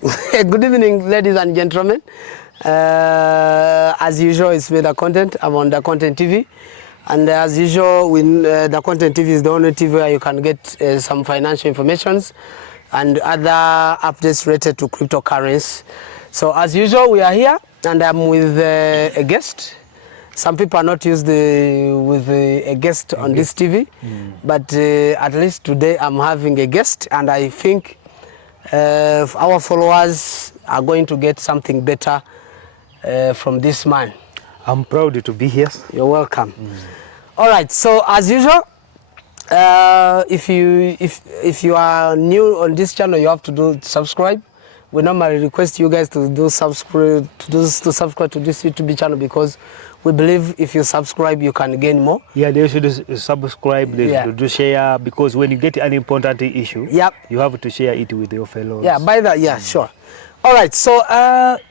Good evening, ladies and gentlemen. As usual, it's with the content. I'm on the Content TV. And as usual, the Content TV is the only TV where you can get some financial informations and other updates related to cryptocurrency. So as usual, we are here and I'm with a guest. Some people are not used with a guest on this TV, but at least today I'm having a guest, and I think our followers are going to get something better from this man. I'm proud to be here. You're welcome. All right, so as usual, if you are new on this channel, you have to subscribe. We normally request you guys to subscribe to this YouTube channel, because we believe if you subscribe, you can gain more. Yeah, they should subscribe, they should share, because when you get an important issue, you have to share it with your fellows. Yeah, by that, sure. All right, so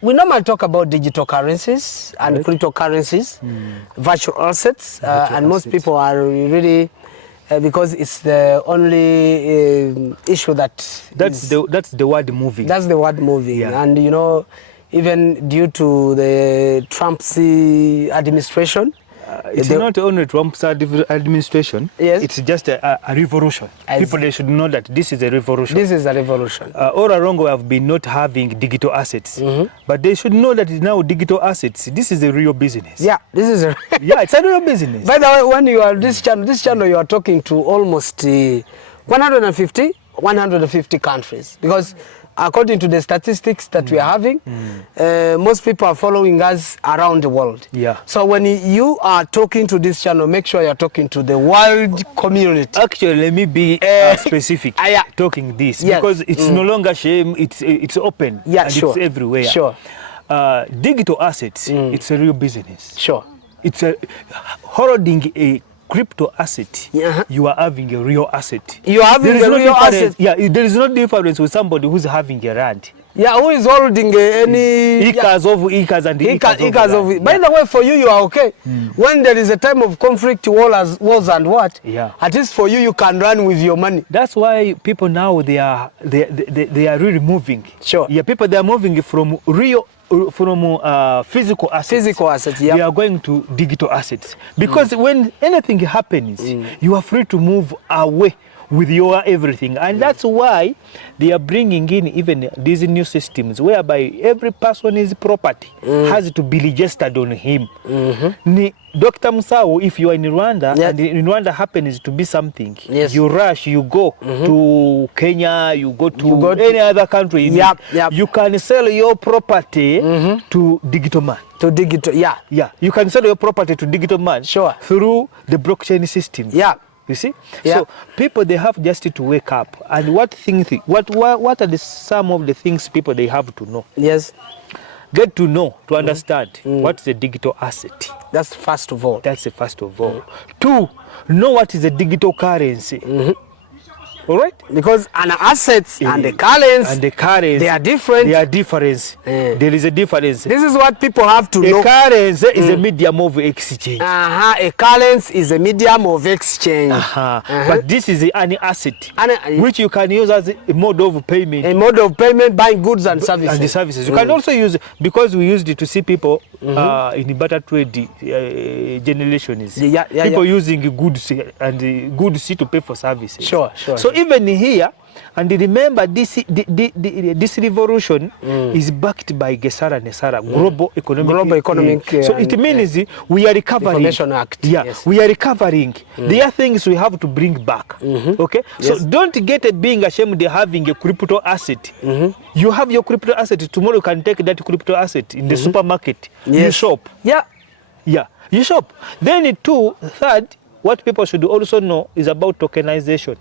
we normally talk about digital currencies and cryptocurrencies, virtual assets, and most people are really, because it's the only issue that's the word moving. That's the word moving, and you know, even due to the Trump's administration. It's not only Trump's administration, it's just a revolution. People, they should know that this is a revolution. This is a revolution. All along we have been not having digital assets, but they should know that now digital assets, this is a real business. Yeah, this is a it's a real business. By the way, when you are this channel you are talking to almost 150 countries, because according to the statistics that we are having, most people are following us around the world. Yeah. So when you are talking to this channel, make sure you're talking to the world community. Actually, let me be specific talking this, because it's no longer shame, it's open, and it's everywhere. Sure. Digital assets, it's a real business. Sure. It's holding a crypto asset, you are having a real asset. You are having a real asset. Yeah, there is no difference with somebody who's having a rand. Yeah, who is holding any acres of acres and acres of By the way, for you are okay. When there is a time of conflict, wars and what? Yeah. At least for you can run with your money. That's why people now they are really moving. Sure. Yeah, people, they are moving from physical assets. Yeah. We are going to digital assets, because when anything happens, you are free to move away with your everything, and that's why they are bringing in even these new systems whereby every person's property has to be registered on him. Dr. Musao, if you are in Rwanda and in Rwanda happens to be something, you rush, you go to Kenya, you go to any other country, you can sell your property to digital man. You can sell your property to digital man through the blockchain system. You see? So people, they have just to wake up. And what are some of the things people, they have to know? Get to know, to understand what's a digital asset. That's first of all. That's the first of all. Two, know what is a digital currency. All right? Because an assets and the currency, they are different. They are different. There is a difference. This is what people have to know. A currency is a medium of exchange. A currency is a medium of exchange. But this is an asset, which you can use as a mode of payment. A mode of payment, buying goods and services. You can also use, because we used it to see people in the barter trade generations. People using goods and goods to pay for services. Sure. So even here, and remember, this revolution is backed by Gesara Nesara, Global Economic. So it means we are recovering. Information Act. We are recovering. There are things we have to bring back. Okay? So don't get being ashamed of having a crypto asset. You have your crypto asset. Tomorrow you can take that crypto asset in the supermarket. You shop. You shop. Then third, what people should also know is about tokenization.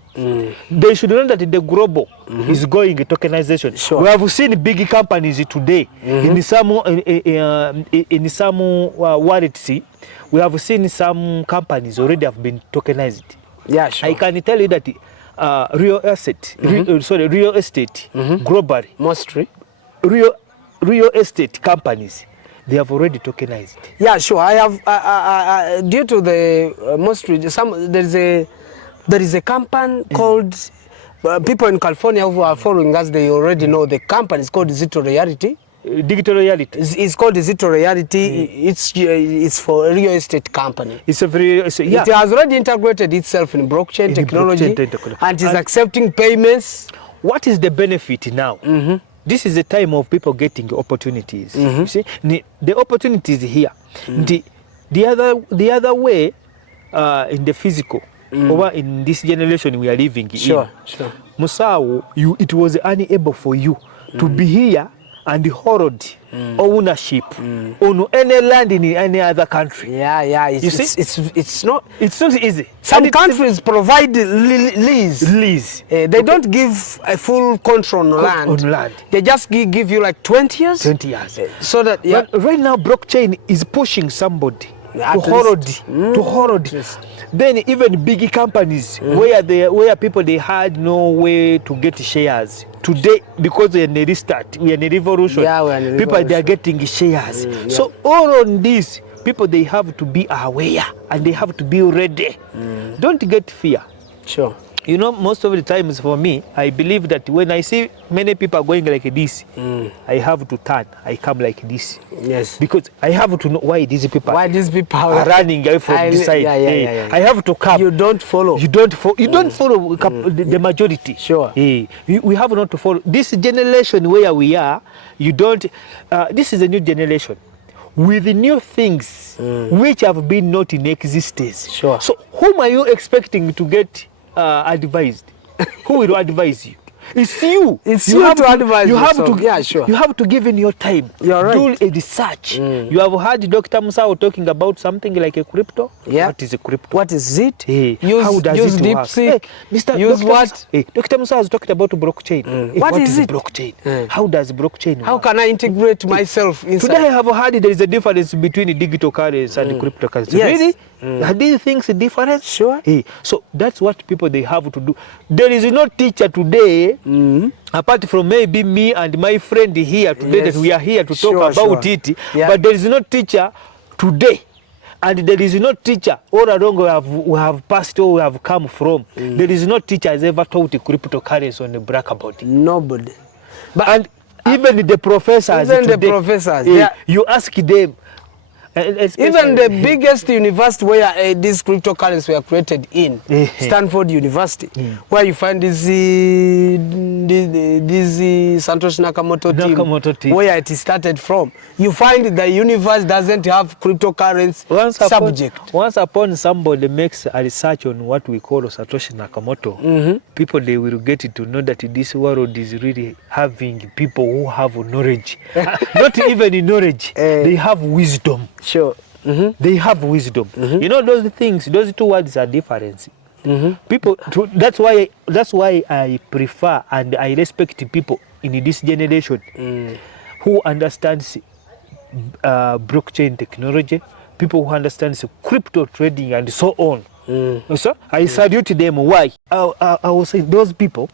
They should know that the global is going tokenization. We have seen big companies today in some wallets. We have seen some companies already have been tokenized. I can tell you that real estate globally, mostly real estate companies, they have already tokenized. Yeah, sure. I have due to the most there is a company called people in California who are following us, they already know the company is called Digital Reality. Digital Reality. It's called Digital Reality. It's for a real estate company. It's a very It has already integrated itself in blockchain technology, and is accepting payments. What is the benefit now? This is the time of people getting opportunities. You see, the opportunities here. The other way, in the physical, over in this generation we are living in. Sure. Musau, it was unable for you to be here and hold ownership on any land in any other country. It's not easy. Some countries provide lease. They don't give a full control on land. They just give you like 20 years. So that But right now blockchain is pushing somebody to hold. Then even big companies where people they had no way to get shares. Today, because we are in a restart, we are in a revolution, people they are getting shares. So all on this, people they have to be aware and they have to be ready. Don't get fear. Sure. You know, most of the times for me, I believe that when I see many people going like this, I have to turn. I come like this. Yes. Because I have to know why these people are running away from this side. I have to come. You don't follow. You don't follow the majority. Sure. We have not to follow. This generation where we are, you don't. This is a new generation with new things which have been not in existence. Sure. So whom are you expecting to get advised? Who will advise you? It's you. It's you have to advise. You have yourself. to. Sure. You have to give in your time. You're right. Do a research. You have heard Dr. Musao talking about something like a crypto. Yeah. What is a crypto? What is it? How does it work? Mr. Use Dr. what? Dr. Musao has talked about blockchain. What is it? Blockchain? How does blockchain work? How can I integrate myself inside? Today I have heard there is a difference between digital currency and cryptocurrency. Yes. Really? Are these things different? Sure. So that's what people they have to do. There is no teacher today, apart from maybe me and my friend here today, that we are here to talk about it. But there is no teacher today, and there is no teacher all along we have passed or we have come from. There is no teacher has ever taught cryptocurrency on the blackboard. Nobody. And even the professors today, you ask them. Even the biggest university where these cryptocurrencies were created in, Stanford University, where you find this Satoshi Nakamoto team, where it started from, you find the universe doesn't have cryptocurrency subject. Once upon somebody makes a research on what we call Satoshi Nakamoto, people they will get to know that this world is really having people who have knowledge. Not even knowledge, they have wisdom. Sure. They have wisdom. You know those things, those two words are different. People, that's why I prefer and I respect people in this generation who understands blockchain technology, people who understands crypto trading and so on. So I salute them. Why? I will say those people,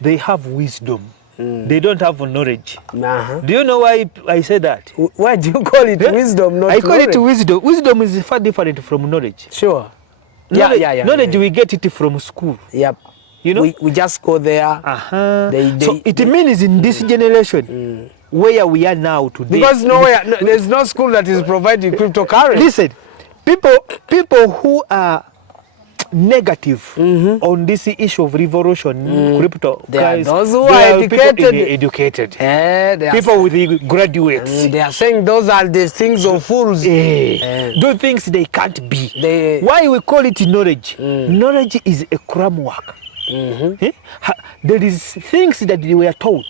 they have wisdom. They don't have knowledge. Do you know why I say that? Why do you call it wisdom, not I call knowledge? it wisdom. Wisdom is far different from knowledge. Sure. Knowledge, we get it from school. Yep. You know? We just go there. So it means in this generation, where we are now today. Because there's no school that is providing cryptocurrency. Listen, people who are negative on this issue of revolution, crypto. They are those who are educated. People with graduates. They are saying those are the things of fools. Do things they can't be. Why we call it knowledge? Knowledge is a cram work. There is things that they were taught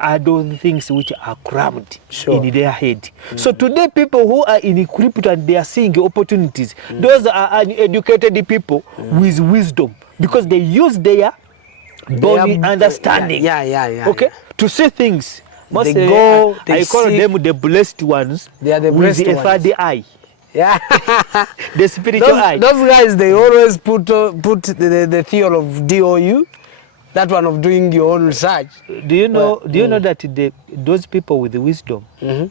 are those things which are crammed in their head. So today people who are in crypto and they are seeing opportunities, those are uneducated people with wisdom because they use their body understanding okay, to see things. I call them the blessed ones. They are the blessed with a third eye. Yeah, the spiritual eye. Those guys, they always put the theory of DOU, that one of doing your own research. Do you know? Do you know that those people with the wisdom? Do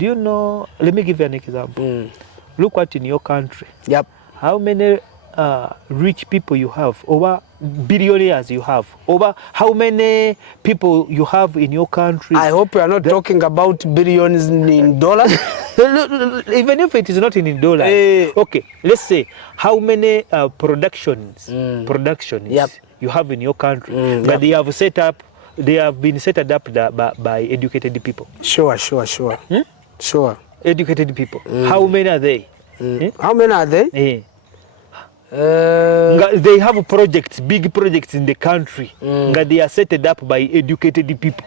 you know? Let me give you an example. Look what in your country. Yep. How many rich people you have, over billionaires you have, over how many people you have in your country. I hope you are not talking about billions in dollars. Even if it is not in dollars. Okay, let's say how many productions Yep. you have in your country that they have set up. They have been set up by educated people. Sure. Sure. Educated people. How many are they? How many are they? They have projects, big projects in the country that they are set up by educated people.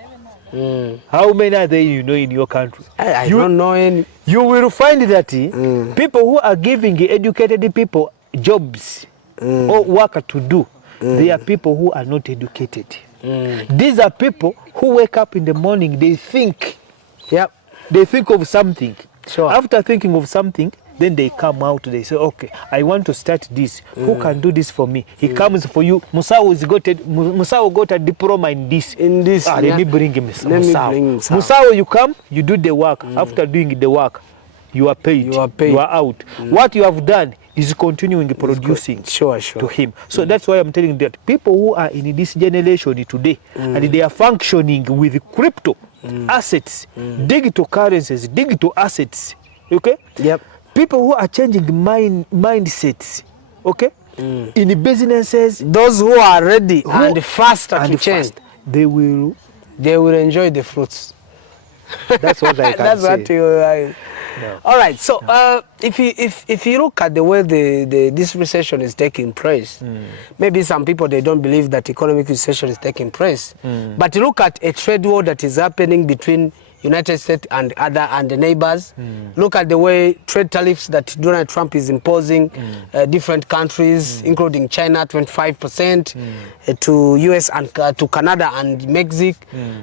How many are they, you know, in your country? I don't know any. You will find that people who are giving educated people jobs or work to do, they are people who are not educated. These are people who wake up in the morning, they think. Yep. They think of something. Sure. After thinking of something, then they come out, they say, okay, I want to start this. Who can do this for me? He comes for you. Musao got a diploma in this. Let me bring him Musao. Musao, you come, you do the work. After doing the work, you are paid. You are out. What you have done is continuing producing to him. So that's why I'm telling you that people who are in this generation today, and they are functioning with crypto assets, digital currencies, digital assets, okay? Yep. People who are changing mindsets, okay? In the businesses, those who are ready and faster to change, they will enjoy the fruits. That's what I can That's say. What you. No. All right. So if you look at the way this recession is taking place, maybe some people, they don't believe that economic recession is taking place. But look at a trade war that is happening between United States and the neighbors. Look at the way trade tariffs that Donald Trump is imposing different countries, including China, 25%, to US and to Canada and Mexico.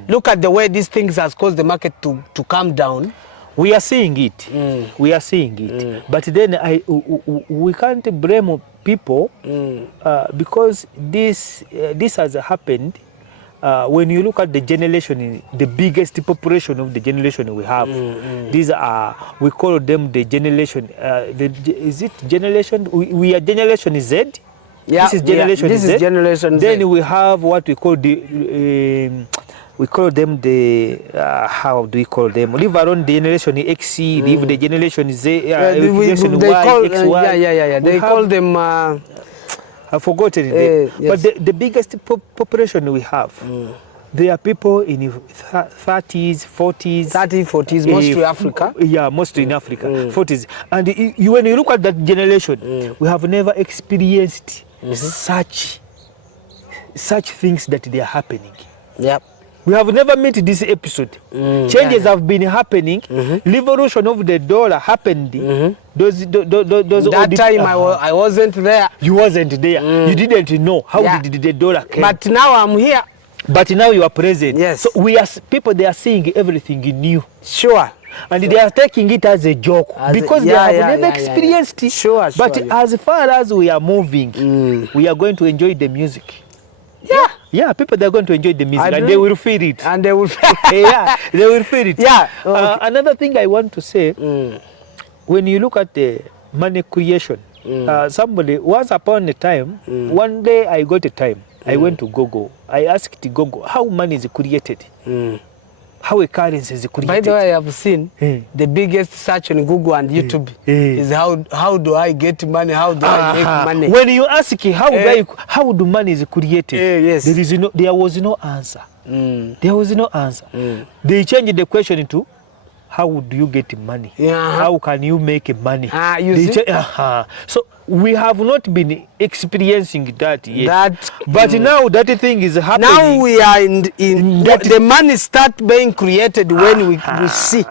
Look at the way these things has caused the market to come down. We are seeing it. We are seeing it. But then we can't blame people because this has happened. When you look at the generation, the biggest population of the generation we have, these are, we call them the generation, is it generation? We are generation Z? Yeah, this is generation this Z. Is generation Z. Then we have what we call the, we call them the, how do we call them? Leave around the generation X, leave the generation Z, generation they Y, call, X, Y. They call them... I've forgotten it. Yes. But the biggest population we have, they are people in 30s, 40s. 30s, 40s, mostly Africa. Yeah, mostly in Africa, 40s. And when you look at that generation, we have never experienced such things that they are happening. Yep. We have never met this episode. Changes have been happening. Revolution of the dollar happened. Those that time I wasn't there. You wasn't there. You didn't know how did the dollar came. But now I'm here. But now you are present. Yes. So we are people. They are seeing everything new. Sure. And they are taking it as a joke because they have never experienced it. Sure. But as far as we are moving, we are going to enjoy the music. Yeah, people, they're going to enjoy the music and they will feel it. And they will they will feel it. Yeah. Another thing I want to say, when you look at the money creation, somebody, once upon a time, one day I got a time, I went to Google. I asked Google how money is created. How a currency is created. By the way, I have seen the biggest search on Google and YouTube is how do I get money? How do I make money? When you ask how do money is created, there was no answer. There was no answer. They changed the question to how do you get money? How can you make money? So we have not been experiencing that yet. But now that thing is happening. Now we are in the money start being created when we see.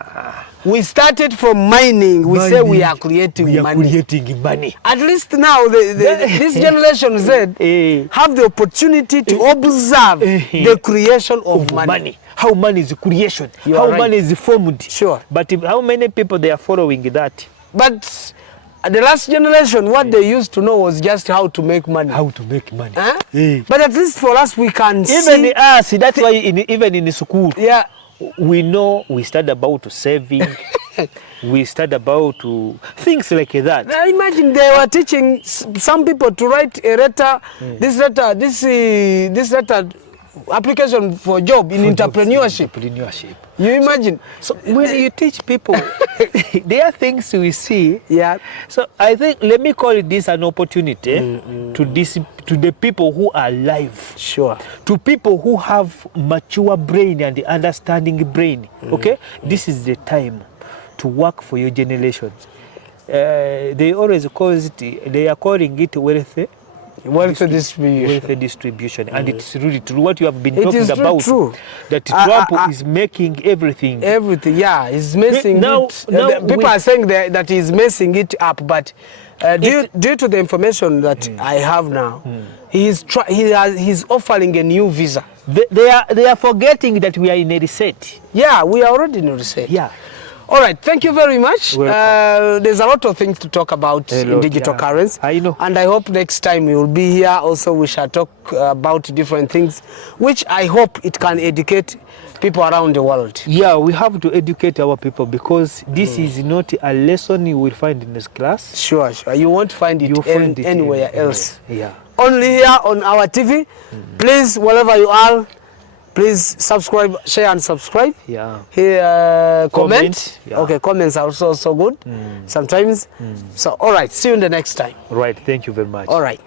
We started from mining. We say we are creating money. We are creating money. At least now this generation Z have the opportunity to observe the creation of money. How money is creation. How money is formed. Sure. But how many people they are following that? But the last generation, what they used to know was just how to make money. How to make money. But at least for us, we can see. Even us, that's why even in school. Yeah. We know we start about saving. we start about to things like that. Now imagine they were teaching some people to write a letter, this letter application for job in entrepreneurship. You imagine? So when you teach people, there are things we see. Yeah. So I think, let me call it this an opportunity to the people who are live. Sure. To people who have mature brain and the understanding brain. Okay? This is the time to work for your generation. They always they are calling it wealth distribution. And it's really true. What you have been talking about, true. That Trump is making everything. Everything, yeah, he's messing now people are saying that he's messing it up, but due to the information that I have now, he's offering a new visa. They are forgetting that we are in a reset. Yeah, we are already in a reset. Yeah. All right, thank you very much. There's a lot of things to talk about in digital currency. I know. And I hope next time we will be here. Also, we shall talk about different things, which I hope it can educate people around the world. Yeah, we have to educate our people, because this is not a lesson you will find in this class. Sure. You won't find it anywhere else. Yeah. Only here on our TV. Please, wherever you are, please subscribe, share and subscribe. Yeah. Here, comment. Yeah. Okay, comments are also good sometimes. So, all right, see you in the next time. Right, thank you very much. All right.